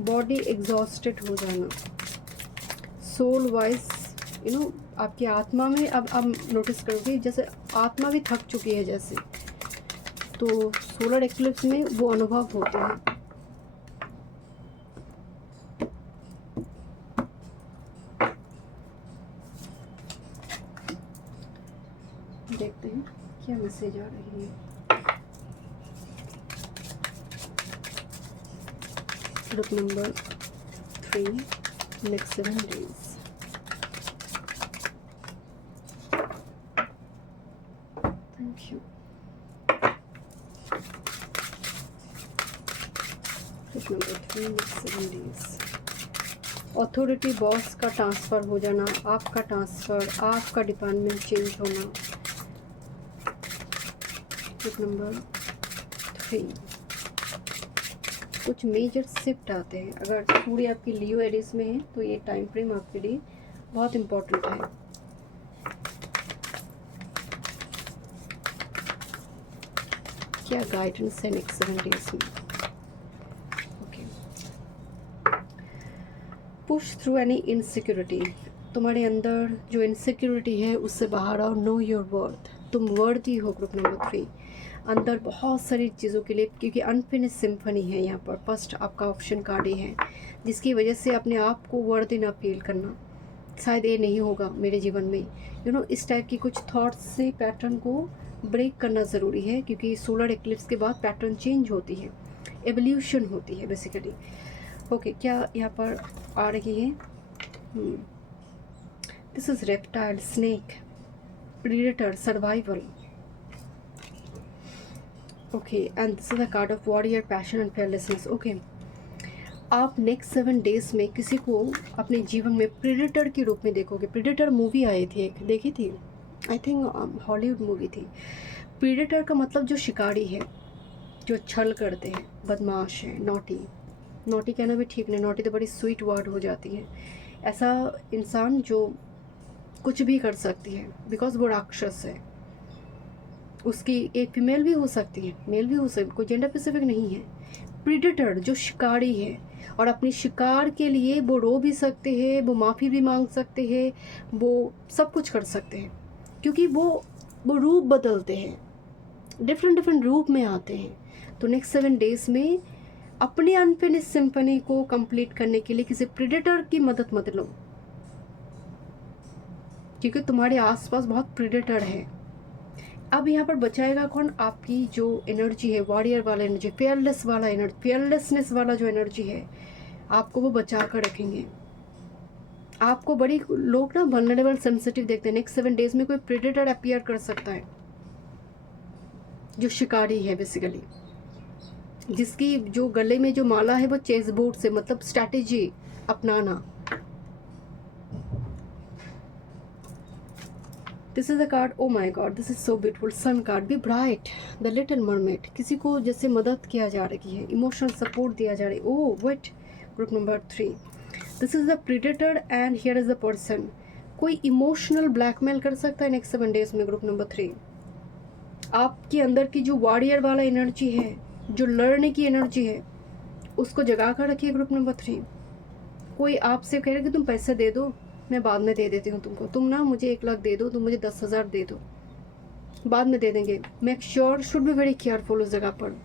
body exhausted हो जाना, सोल वाइज, आपकी आत्मा में अब नोटिस करोगे जैसे आत्मा भी थक चुकी है जैसे, तो सोलर एक्लिप्स में वो अनुभव होते हैं। देखते हैं क्या मैसेज आ रही है। Group number 3 next 7 days. Thank you. Group number 3 next 7 days. Authority, boss का ट्रांसफ़र हो जाना, आपका ट्रांसफ़र, आपका डिपार्टमेंट चेंज होना। Group number 3। कुछ मेजर शिफ्ट आते हैं। अगर सूर्य आपकी लियो एरिस में है तो ये टाइम फ्रेम आपके लिए बहुत इम्पोर्टेंट है। क्या गाइडेंस है नेक्स्ट 7 डेज में? Okay, push through any insecurity. तुम्हारे अंदर जो इनसिक्योरिटी है उससे बाहर आओ। नो योर वर्थ, तुम वर्दी हो ग्रुप नंबर 3। अंदर बहुत सारी चीज़ों के लिए, क्योंकि अनफिनिश सिम्फनी है यहाँ पर। फर्स्ट आपका ऑप्शन कार्ड ही है, जिसकी वजह से अपने आप को वर्दी ना फील करना। शायद ये नहीं होगा मेरे जीवन में, इस टाइप की कुछ थॉट्स से पैटर्न को ब्रेक करना ज़रूरी है, क्योंकि सोलर एक्लिप्स के बाद पैटर्न चेंज होती है, एवोल्यूशन होती है बेसिकली। ओके, क्या यहाँ पर आ रही है? This is reptile, snake, predator, survival. Okay, and this is the card of warrior, passion and fearlessness. Okay, आप नेक्स्ट 7 डेज में किसी को अपने जीवन में प्रीडेटर के रूप में देखोगे। प्रीडेटर मूवी आई थी एक, देखी थी? आई थिंक हॉलीवुड मूवी थी। प्रीडेटर का मतलब जो शिकारी है, जो छल करते हैं, बदमाश है, नॉटी। नॉटी कहना भी ठीक नहीं, नॉटी तो बड़ी स्वीट वर्ड हो जाती है। ऐसा इंसान जो कुछ भी कर सकती है, बिकॉज वो राक्षस है। उसकी एक फीमेल भी हो सकती है, मेल भी हो सकती है, कोई जेंडर स्पेसिफिक नहीं है। प्रीडेटर जो शिकारी है, और अपने शिकार के लिए वो रो भी सकते हैं, वो माफ़ी भी मांग सकते हैं, वो सब कुछ कर सकते हैं, क्योंकि वो रूप बदलते हैं, डिफरेंट रूप में आते हैं। तो नेक्स्ट 7 डेज में अपने अनफिनिश सिम्फनी को कंप्लीट करने के लिए किसी प्रीडेटर की मदद मत लो, क्योंकि तुम्हारे आसपास बहुत प्रीडेटर है। अब यहाँ पर बचाएगा कौन? आपकी जो एनर्जी है, वॉरियर वाला एनर्जी, फेयरलेस वाला एनर्जी, फेयरलेसनेस वाला जो एनर्जी है, आपको वो बचा कर रखेंगे। आपको बड़ी लोग ना वल्नरेबल, सेंसिटिव देखते हैं। नेक्स्ट 7 डेज में कोई प्रेडेटर अपीयर कर सकता है, जो शिकारी है बेसिकली, जिसकी जो गले में जो माला है वो चेस बोर्ड से, मतलब स्ट्रैटेजी अपनाना। This is a card, oh my God, this is so beautiful. Sun card, be bright, the little mermaid. किसी को जैसे मदद किया जा रही है, इमोशनल सपोर्ट दिया जा रहा है। Oh wait, group number 3, this is the predator and here is the person. कोई इमोशनल ब्लैकमेल कर सकता है नेक्स्ट 7 डेज में। ग्रुप नंबर 3, आपके अंदर की जो वॉरियर वाला एनर्जी है, जो लड़ने की एनर्जी है, उसको जगा कर रखिए। ग्रुप नंबर 3, कोई आपसे कह रहा है कि तुम पैसे दे दो, मैं बाद में दे देती हूँ तुमको, तुम ना मुझे 1 लाख दे दो, तुम मुझे 10,000 दे दो, बाद में दे देंगे। Make sure, should be very careful उस जगह पर।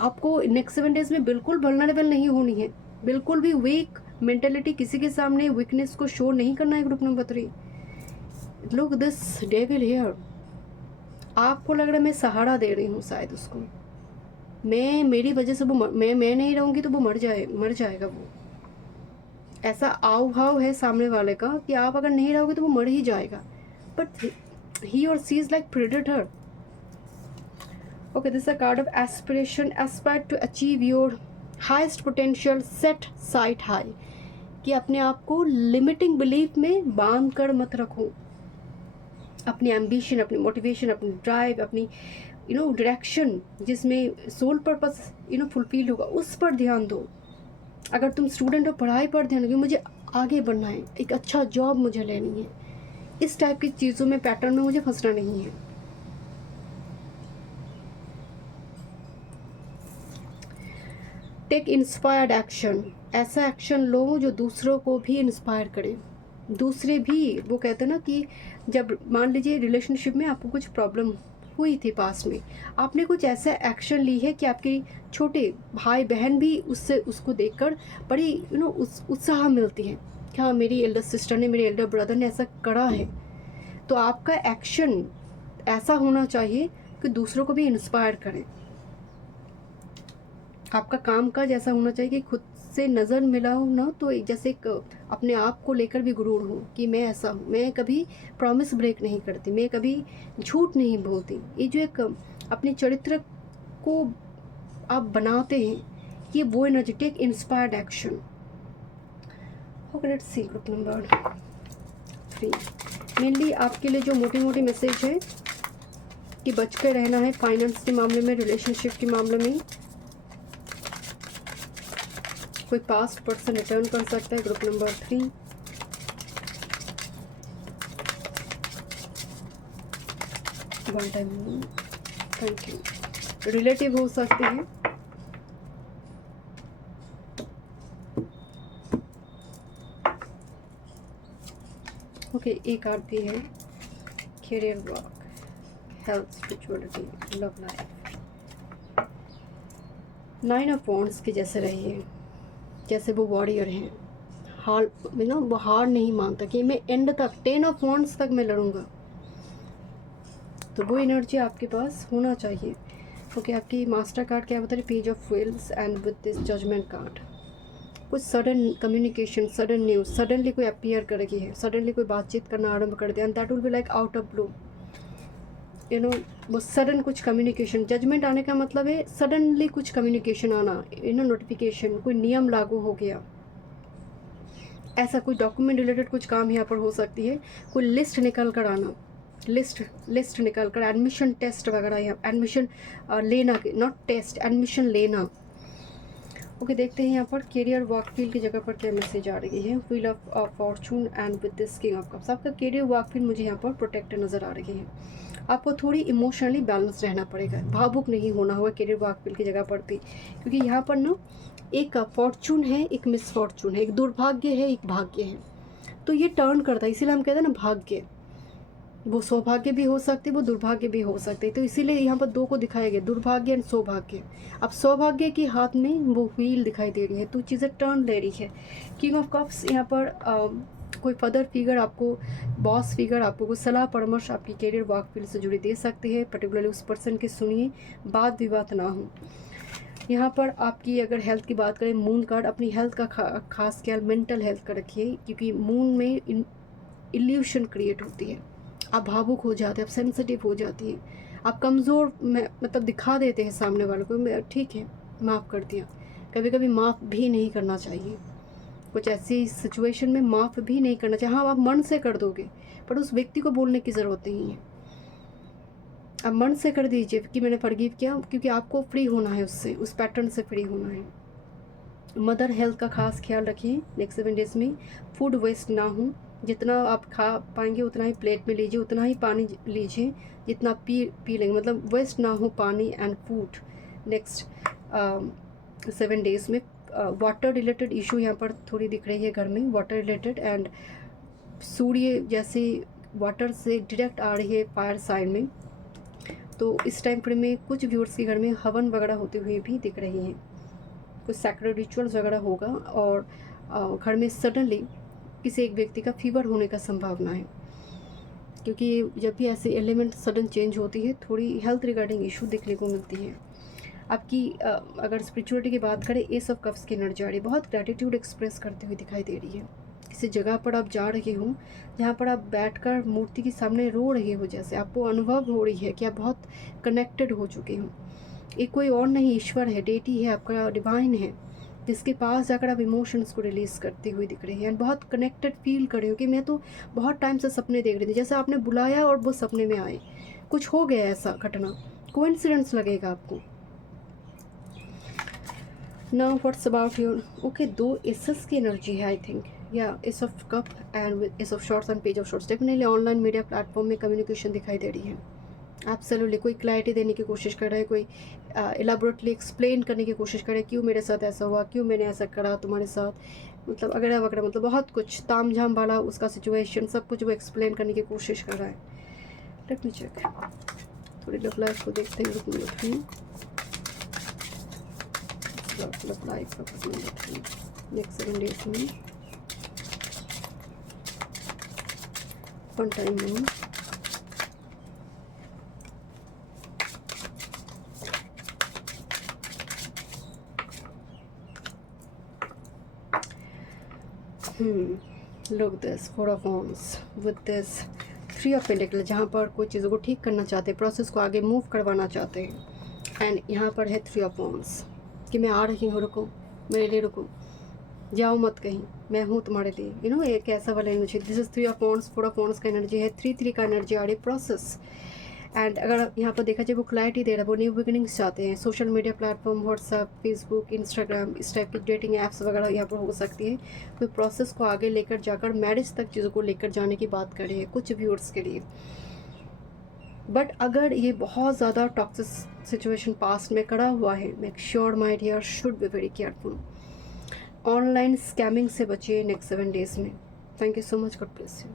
आपको नेक्स्ट 7 डेज में बिल्कुल वल्नरेबल नहीं होनी है, बिल्कुल भी वीक मेंटेलिटी, किसी के सामने वीकनेस को शो नहीं करना है। Group number 3, look this devil here. आपको लग रहा है मैं सहारा दे रही हूँ शायद उसको, मैं, मेरी वजह से वो मैं नहीं रहूँगी तो वो मर जाएगा वो। ऐसा आव भाव है सामने वाले का कि आप अगर नहीं रहोगे तो वो मर ही जाएगा। बट ही और she is like predator. Okay, this a card of aspiration, aspire to achieve your highest potential, set sight high. कि अपने आप को लिमिटिंग बिलीफ में बांध कर मत रखो। अपनी एम्बिशन, अपनी मोटिवेशन, अपनी ड्राइव, अपनी डायरेक्शन, जिसमें सोल पर्पस फुलफिल होगा, उस पर ध्यान दो। अगर तुम स्टूडेंट हो, पढ़ाई पर ध्यान दो, मुझे आगे बढ़ना है, एक अच्छा जॉब मुझे लेनी है, इस टाइप की चीज़ों में, पैटर्न में मुझे फंसना नहीं है। टेक इंस्पायर्ड एक्शन, ऐसा एक्शन लो जो दूसरों को भी इंस्पायर करे। दूसरे भी, वो कहते हैं ना कि जब मान लीजिए रिलेशनशिप में आपको कुछ प्रॉब्लम हुई थी पास में, आपने कुछ ऐसा एक्शन ली है कि आपके छोटे भाई बहन भी उसको देखकर बड़ी उत्साह मिलती है कि हाँ, मेरी एल्डर सिस्टर ने, मेरे एल्डर ब्रदर ने ऐसा करा है। तो आपका एक्शन ऐसा होना चाहिए कि दूसरों को भी इंस्पायर करें। आपका काम काज ऐसा होना चाहिए कि खुद से नज़र मिलाओ ना तो जैसे एक अपने आप को लेकर भी गुरूर हो कि मैं ऐसा हूँ, मैं कभी प्रॉमिस ब्रेक नहीं करती, मैं कभी झूठ नहीं बोलती। ये जो एक अपने चरित्र को आप बनाते हैं, ये वो energy. Take inspired action. Okay, let's see group number 3, mainly आपके लिए जो मोटी मोटी मैसेज है कि बच के रहना है फाइनेंस के मामले में, रिलेशनशिप के मामले में। कोई पास्ट पर्सन रिटर्न कर सकता है। Group number 3, one time, thank you. Relative हो सकते हैं। ओके, एक आरती है career, work, health, spirituality, love life. 9 of wands के जैसे रहिए, जैसे वो वॉरियर हैं। हार वो हार नहीं मानता कि मैं एंड तक 10 ऑफ वॉन्ड्स तक मैं लड़ूंगा। तो वो एनर्जी आपके पास होना चाहिए। ओके, आपकी मास्टर कार्ड क्या बता रही? Page of wheels and with this judgement card. कुछ sudden communication, sudden news, suddenly कोई अपीयर कर रही है, सडनली कोई बातचीत करना आरंभ कर दिया, and that will be like out of blue, you know. वो सडन कुछ कम्युनिकेशन, जजमेंट आने का मतलब है सडनली कुछ कम्युनिकेशन आना, नोटिफिकेशन, कोई नियम लागू हो गया, ऐसा कोई डॉक्यूमेंट रिलेटेड कुछ काम यहाँ पर हो सकती है। कोई लिस्ट निकल कर आना, लिस्ट निकल कर, एडमिशन टेस्ट वगैरह, या एडमिशन लेना, नॉट टेस्ट, एडमिशन लेना। ओके, देखते हैं यहाँ पर करियर वर्क फील्ड की जगह पर क्या मैसेज आ रही है। Wheel of Fortune and with this king of cups. आपका करियर वर्क फील्ड मुझे यहाँ पर प्रोटेक्टेड नज़र आ रही है। आपको थोड़ी इमोशनली बैलेंस रहना पड़ेगा, भावुक नहीं होना होगा करियर वर्क फील्ड की जगह पर भी, क्योंकि यहाँ पर ना एक फॉर्चून है, एक मिसफॉर्चून है, एक दुर्भाग्य है, एक भाग्य है। तो ये टर्न करता है, इसीलिए हम कहते हैं ना भाग्य। वो सौभाग्य भी हो सकते, वो दुर्भाग्य भी हो सकते। तो इसीलिए यहाँ पर 2 को दिखाया गया, दुर्भाग्य एंड सौभाग्य। अब सौभाग्य के हाथ में वो व्हील दिखाई दे रही है, तो चीज़ें टर्न ले रही है। किंग ऑफ कप्स यहाँ पर कोई फादर फिगर आपको, बॉस फिगर आपको कोई सलाह परामर्श आपकी करियर वर्क फील्ड से जुड़ी दे सकते हैं। पर्टिकुलरली उस पर्सन की सुनिए, वाद विवाद ना हो। यहाँ पर आपकी अगर हेल्थ की बात करें, मून कार्ड, अपनी हेल्थ का खास ख्याल, मेंटल हेल्थ का रखिए, क्योंकि मून में इल्यूशन क्रिएट होती है। आप भावुक हो जाते हैं, आप सेंसिटिव हो जाती हैं, आप कमज़ोर में मतलब दिखा देते हैं सामने वालों को। ठीक है, माफ़ कर दिया, कभी कभी माफ़ भी नहीं करना चाहिए। कुछ ऐसी सिचुएशन में माफ़ भी नहीं करना चाहिए। हाँ, आप मन से कर दोगे, पर उस व्यक्ति को बोलने की ज़रूरत नहीं है। आप मन से कर दीजिए कि मैंने फॉरगिव किया, क्योंकि आपको फ्री होना है उससे, उस पैटर्न से फ्री होना है। मदर हेल्थ का खास ख्याल रखिए नेक्स्ट 7 डेज़ में। फूड वेस्ट ना हो, जितना आप खा पाएंगे उतना ही प्लेट में लीजिए, उतना ही पानी लीजिए जितना पी लेंगे, मतलब वेस्ट ना हो पानी एंड फूड नेक्स्ट 7 डेज़ में। वाटर रिलेटेड इशू यहाँ पर थोड़ी दिख रही है घर में, वाटर रिलेटेड, एंड सूर्य जैसे वाटर से डायरेक्ट आ रही है फायर साइन में। तो इस टाइम फ्रेम में कुछ व्यूअर्स के घर में हवन वगैरह होते हुए भी दिख रही हैं, कुछ सैक्रेड रिचुअल्स वगैरह होगा, और घर में सडनली किसी एक व्यक्ति का फीवर होने का संभावना है, क्योंकि जब भी ऐसे एलिमेंट सडन चेंज होती है, थोड़ी हेल्थ रिगार्डिंग इशू देखने को मिलती है। आपकी अगर स्पिरिचुअलिटी की बात करें, एस ऑफ कप्स की एनर्जी आ रही है, बहुत ग्रैटिट्यूड एक्सप्रेस करते हुए दिखाई दे रही है। किसी जगह पर आप जा रहे हो जहाँ पर आप बैठकर मूर्ति के सामने रो रहे हो, जैसे आपको अनुभव हो रही है कि आप बहुत कनेक्टेड हो चुके हो। एक कोई और नहीं, ईश्वर है, डेटी है, आपका डिवाइन है, जिसके पास जाकर आप इमोशंस को रिलीज़ करते हुए दिख रहे हैं, एंड बहुत कनेक्टेड फील कर रहे हो कि मैं तो बहुत टाइम से सपने देख रही थी, जैसे आपने बुलाया और वो सपने में आए, कुछ हो गया ऐसा घटना, कोइंसिडेंस लगेगा आपको। Now what's about your, okay, 2 aces की एनर्जी है आई थिंक, या ace of cup and with ace of swords and page of swords. Definitely online media platform में कम्युनिकेशन दिखाई दे रही है। एब्सोल्युटली कोई क्लैरिटी देने की कोशिश कर रहा है, कोई एलाबोरेटली एक्सप्लेन करने की कोशिश कर रहा है, क्यों मेरे साथ ऐसा हुआ, क्यों मैंने ऐसा करा तुम्हारे साथ, मतलब वगैरह वगैरह, मतलब बहुत कुछ ताम झाम वाला उसका सिचुएशन, सब कुछ वो एक्सप्लेन करने की कोशिश कर रहा है। लेट मी चेक, थोड़ी लव लाइफ को देखते हैं ग्रुप नंबर 3, लव लाइफ का ग्रुप नंबर 3 नेक्स्ट 7 डेज में। One time moon, look this 4 of wands with this 3 of pentacles, जहाँ पर कोई चीज़ों को ठीक करना चाहते हैं, प्रोसेस को आगे मूव करवाना चाहते हैं, एंड यहाँ पर है 3 of wands कि मैं आ रही हूँ, रुको, मेरे लिए रुको, जाओ मत कहीं, मैं हूँ तुम्हारे लिए, यू नो, एक ऐसा वाला energy. This is 3 of wands, 4 of wands का एनर्जी है, 3 का एनर्जी आ रही है, प्रोसेस एंड अगर यहाँ पर देखा जाए वो क्लैरिटी दे रहा है, वो न्यू बिगिनिंग्स चाहते हैं। Social media platform WhatsApp, Facebook, Instagram, इस टाइप की डेटिंग ऐप्स वगैरह यहाँ पर हो सकती है। कोई प्रोसेस को आगे लेकर जाकर मैरिज तक चीज़ों को लेकर जाने की बात कर रही है कुछ व्यूअर्स के लिए। बट अगर ये बहुत ज़्यादा टॉक्सिक सिचुएशन पास्ट में करा हुआ है, make sure my dear should be very careful. Online scamming से बचिए नेक्स्ट 7 डेज में। Thank you so much, God bless you.